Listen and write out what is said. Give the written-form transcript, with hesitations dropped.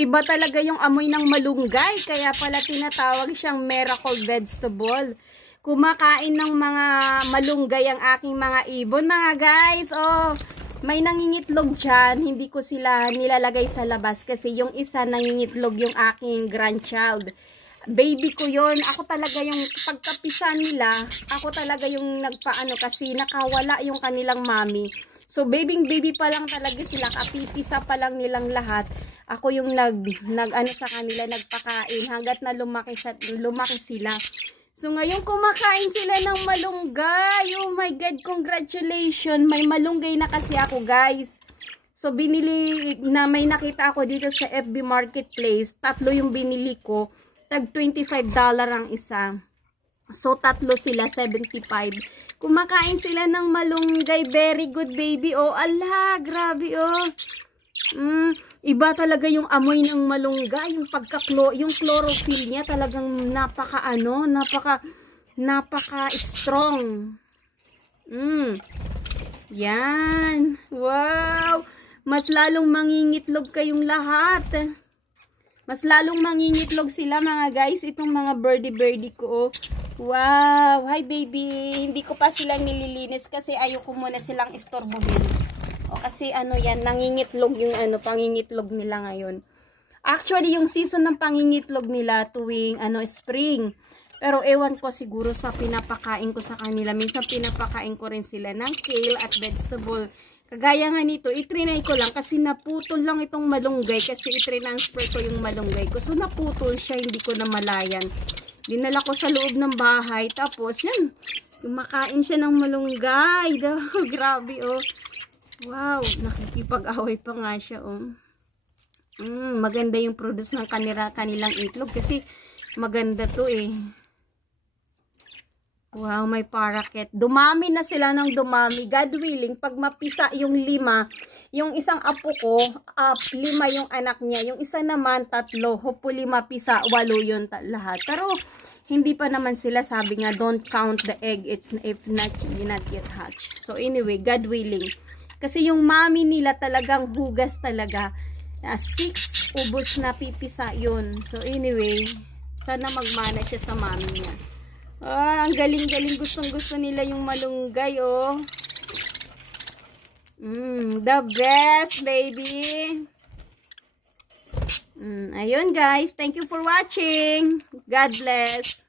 Iba talaga yung amoy ng malunggay. Kaya pala tinatawag siyang miracle vegetable. Kumakain ng mga malunggay ang aking mga ibon, mga guys. Oh, may nangingitlog dyan. Hindi ko sila nilalagay sa labas kasi yung isa nangingitlog yung aking grandchild. Baby ko yon. Ako talaga yung pagkapisa nila, ako talaga yung nagpaano kasi nakawala yung kanilang mami. So baby pa lang talaga sila, kapipisa pa lang nilang lahat. Ako yung ano sa kanila, nagpakain hanggat na lumaki sila. So ngayon kumakain sila ng malunggay. Oh my God, congratulations. May malunggay na kasi ako, guys. So binili na, may nakita ako dito sa FB Marketplace. 3 yung binili ko. Tag $25 ang isa. So, 3 sila, 75. Kumakain sila ng malunggay. Very good, baby. Oh, ala, grabe, oh. Iba talaga yung amoy ng malunggay. Yung yung chlorophyll niya talagang napaka-strong. Yan. Wow. Mas lalong mangingitlog kayong lahat. Mas lalong mangingitlog sila, mga guys. Itong mga birdie ko, oh. Wow! Hi, baby! Hindi ko pa silang nililinis kasi ayoko muna silang istorbohin. O, kasi ano yan, nangingitlog yung pangingitlog nila ngayon. Actually, yung season ng pangingitlog nila tuwing spring. Pero ewan ko siguro sa pinapakain ko sa kanila. Minsan pinapakain ko rin sila ng kale at vegetable. Kagaya nga nito, itrinay ko lang kasi naputol lang itong malunggay kasi itrinansfer ko yung malunggay ko. So, naputol siya, hindi ko na malayan. Dinala ko sa loob ng bahay. Tapos, yan. Kumakain siya ng malunggay. Grabe, oh. Wow. Nakikipag-away pa nga siya, oh. Maganda yung produce ng kanilang itlog. Kasi, maganda to, eh. Wow, may parakeet. Dumami na sila ng dumami. God willing, pag mapisa yung 5, yung isang apo ko, 5 yung anak niya. Yung isa naman, 3. Hopefully mapisa, 8 yun lahat. Pero, hindi pa naman sila, sabi nga, don't count the egg. It's if not yet hatched. So, anyway, God willing. Kasi yung mami nila talagang hugas talaga. 6 ubos na pipisa yun. So, anyway, sana magmana siya sa mami niya. Ang galing-galing. Gustong-gusto nila yung malunggay, oh. The best, baby. Ayun, guys. Thank you for watching. God bless.